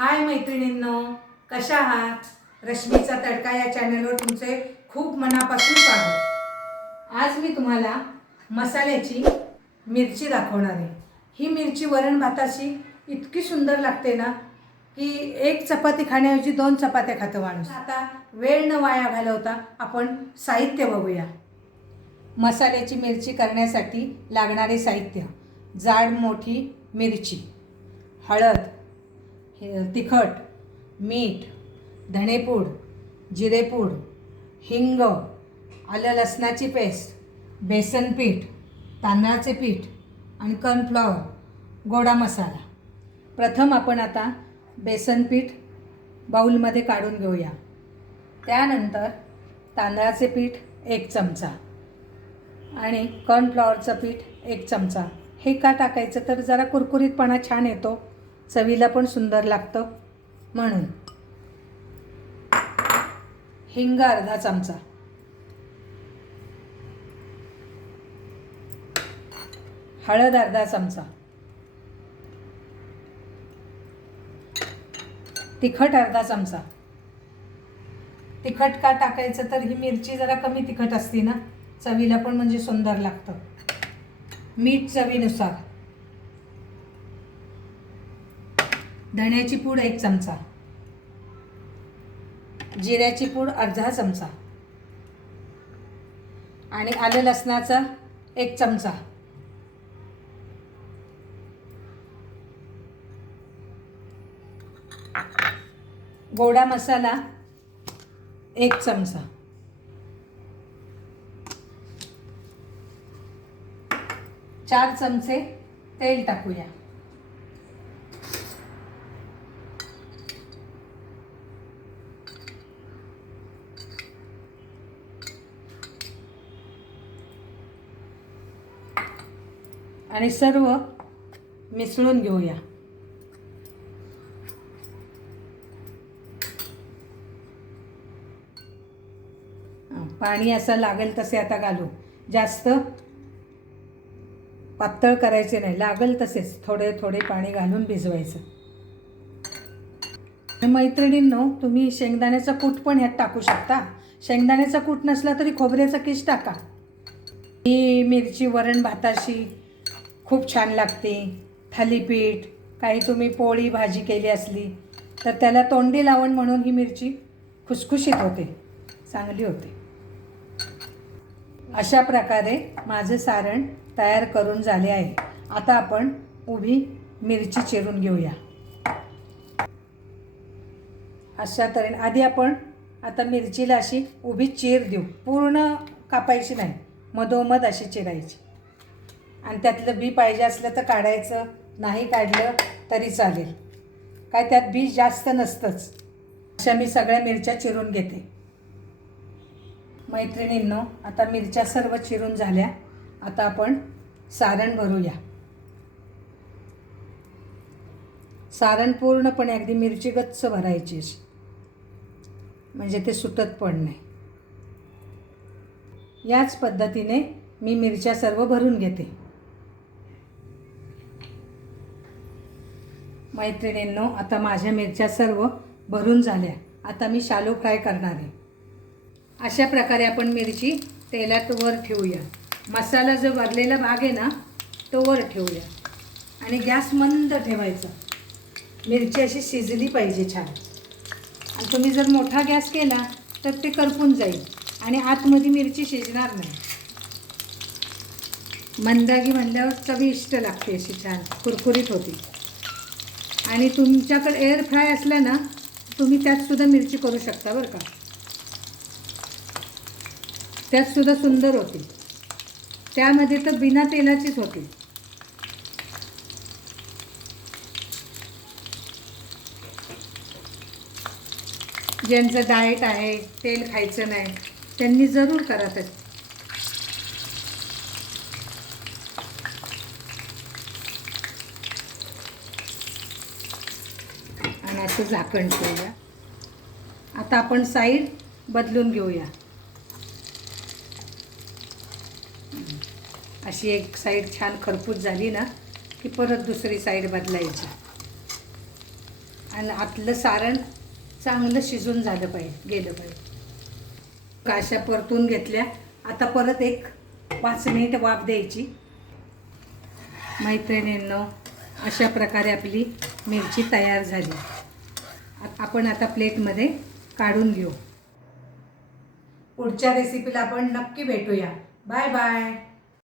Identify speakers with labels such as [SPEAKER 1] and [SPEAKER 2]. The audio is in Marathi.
[SPEAKER 1] हाय मैत्रिणींनो कशा आहात? रश्मीचा तडका या चॅनलवर तुमचे खूप मनापासून स्वागत. आज मी तुम्हाला मसाल्याची मिरची दाखवणार आहे. ही मिरची वरण भाताशी इतकी सुंदर लागते ना की एक चपाती खाण्याऐवजी दोन चपात्या खातं माणूस. आता वेळ न वाया घालवता आपण साहित्य बघूया. मसाल्याची मिरची करण्यासाठी लागणारे साहित्य. जाड मोठी मिरची हळद हे तिखट मीठ धणेपूड जिरेपूड हिंग आलं लसणाची पेस्ट बेसन पीठ तांदळाचे पीठ आणि कर्नफ्लॉवर गोडा मसाला. प्रथम आपण आता बेसन पीठ बाऊलमध्ये काढून घेऊया. त्यानंतर तांदळाचे पीठ एक चमचा आणि कर्नफ्लॉवरचं पीठ एक चमचा. हे का टाकायचं? तर जरा कुरकुरीतपणा छान येतो. चवीला पण सुंदर लागतं म्हणून. हिंग अर्धा चमचा. हळद अर्धा चमचा. तिखट अर्धा चमचा. तिखट का टाकायचं तर ही मिरची जरा कमी तिखट असते ना चवीला पण म्हणजे सुंदर लागतं. मीठ चवीनुसार. धण्याची पूड एक चमचा. जिऱ्याची पूड अर्धा चमचा. आणि आलं लसणाचा एक चमचा. गोडा मसाला एक चमचा. चार चमचे तेल टाकूया. आणि सर्व मिसळून घेऊया. पाणी असं लागेल तसे आता घालू. जास्त पातळ करायचे नाही लागेल तसेच थोडे थोडे पाणी घालून भिजवायचं. मैत्रिणींनो तुम्ही शेंगदाण्याचा कूट पण ह्यात टाकू शकता. शेंगदाण्याचा कूट नसला तरी खोबऱ्याचा किस टाका. ही मिरची वरण भाताशी खूप छान लागते. थालीपीठ काही तुम्ही पोळी भाजी केली असली तर त्याला तोंडी लावण म्हणून ही मिरची खुसखुशीत होते. चांगली होते. अशा प्रकारे माझं सारण तयार करून झाले आहे. आता आपण उभी मिरची चिरून घेऊया. अशा तऱ्हेने आधी आपण आता मिरचीला अशी उभी चीर देऊ. पूर्ण कापायची नाही. मधोमध अशी चिरायची. आणि त्यातलं बी पाहिजे असलं तर काढायचं नाही काढलं तरी चालेल. काय त्यात बी जास्त नसतंच. अशा मी सगळ्या मिरच्या चिरून घेते. मैत्रिणींनो आता मिरच्या सर्व चिरून झाल्या. आता आपण सारण भरूया. सारण पूर्णपणे अगदी मिरची गच्च भरायची. म्हणजे ते सुटत पण नाही. याच पद्धतीने मी मिरच्या सर्व भरून घेते. मैत्रिणींनो आता माझ्या मिरच्या सर्व भरून झाल्या. आता मी शालो फ्राय करणार आहे. अशा प्रकारे आपण मिरची तेलात वर ठेवूया. मसाला जो भरलेला भाग आहे ना तो वर ठेवूया. आणि गॅस मंद ठेवायचा. मिरची अशी शिजली पाहिजे छान. आणि तुम्ही जर मोठा गॅस केला तर ते करपून जाईल. आणि आतमध्ये मिरची शिजणार नाही. मंदागी म्हणल्यावर चविष्ट लागते अशी छान कुरकुरीत होती. आणि तुमच्याकडे एअर फ्राय असल्या ना तुम्ही त्यातसुद्धा मिरची करू शकता बरं का. त्यातसुद्धा सुंदर होती त्यामध्ये तर बिना तेलाचीच होती ज्यांचं डाएट आहे तेल खायचं नाही त्यांनी जरूर करा ते असं झाकण ठेवूया. आता आपण साईड बदलून घेऊया. अशी एक साईड छान खरपूस झाली ना की परत दुसरी साईड बदलायची. आणि आतलं सारण चांगलं शिजून झालं पाहिजे गेलं पाहिजे. काशा परतून घेतल्या. आता परत एक पाच मिनिट वाफ द्यायची. मैत्रिणींनो अशा प्रकारे आपली मिरची तयार झाली. आपण आता प्लेटमध्ये काढून घेऊ. पुढच्या रेसिपीला आपण नक्की भेटूया. Bye bye.